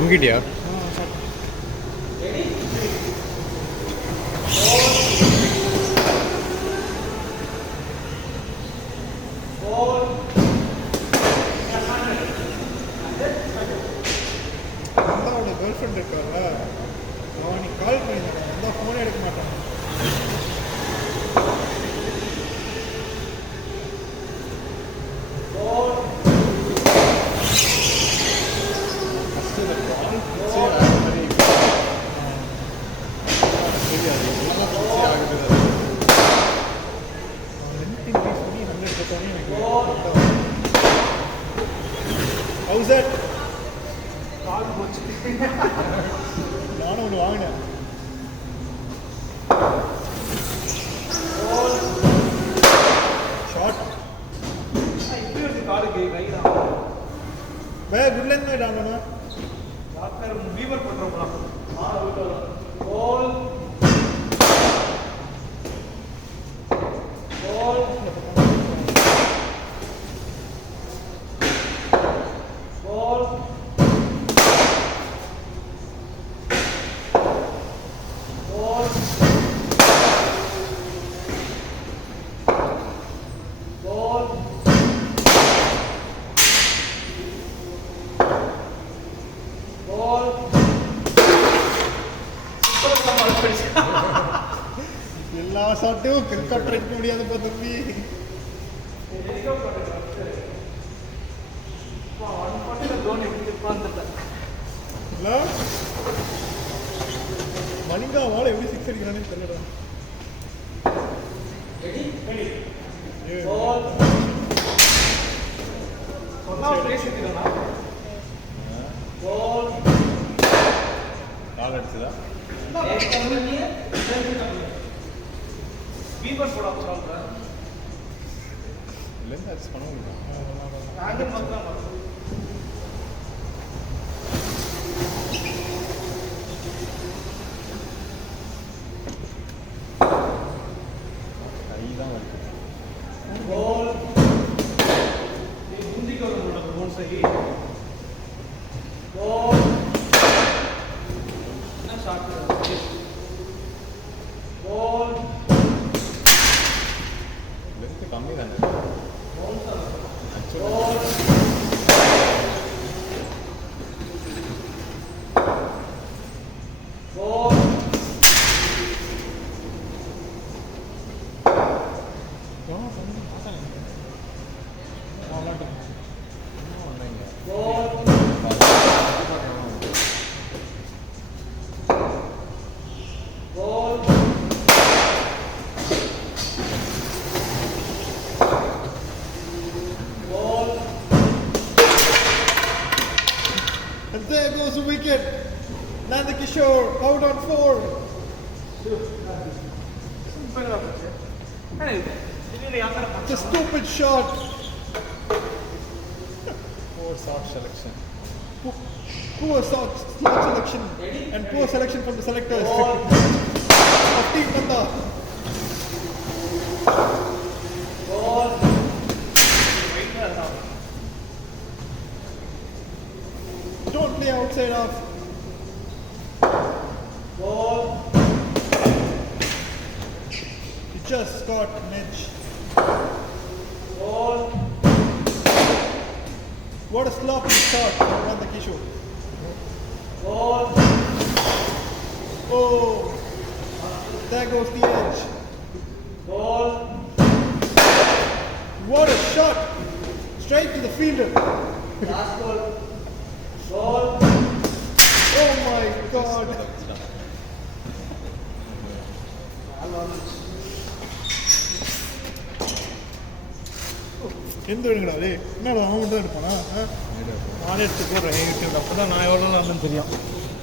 அமுக்கிட்டியா? அவனோட girl friend இருக்கார்ல, அவன் நீ கால் பண்ணியிருந்தான், அந்த ஃபோனே எடுக்க மாட்டான். How's that? நானும் ஒன்று வாங்கினேன். ஷார்ட் இப்படி ஒரு காலுக்கு கைதான் வே குட் லைன் தான் ஆகணும். டாக்டர் வீவர் பண்றோம்னா கோல் கோல் கோல் எல்லா ஷாட்டும் ஹெலிகாப்டர் எடுக்க முடியாதுப்பா தம்பி. மணிங்காவால எப்படி சிக்ஸ் அடிக்கிறானே தெரியல. கால் அடிச்சுதா? வீவர் போட சொல்றேன் இல்லைன்னு அட்ஜஸ்ட் பண்ண முடியும். ஆங்கிள் மாத்திரம் கை தான் வருது. கோல் முந்திக்கு வரும் கோல் சரி கோல் என்ன ஷாட் கோல் லென்த்து கம்மி தானே. And there goes the wicket. Nanda Kishore out on 4. It's a stupid shot. Poor shot selection. Poor slot selection and poor selection from the selectors. 15 Nanda. Don't play outside off. Ball. You just got an edge. Ball. What a sloppy shot from Nanda Kishore. Ball. Oh, there goes the edge. Ball. What a shot! Straight to the fielder. Last ball. Ball. Oh my God! எந்த எடுங்கடா டேய், என்னடா அவன் மட்டும் தான் எடுப்பானா? நானே எடுத்து போடுறேன், அப்போ தான் நான் எவ்வளோ தெரியும்.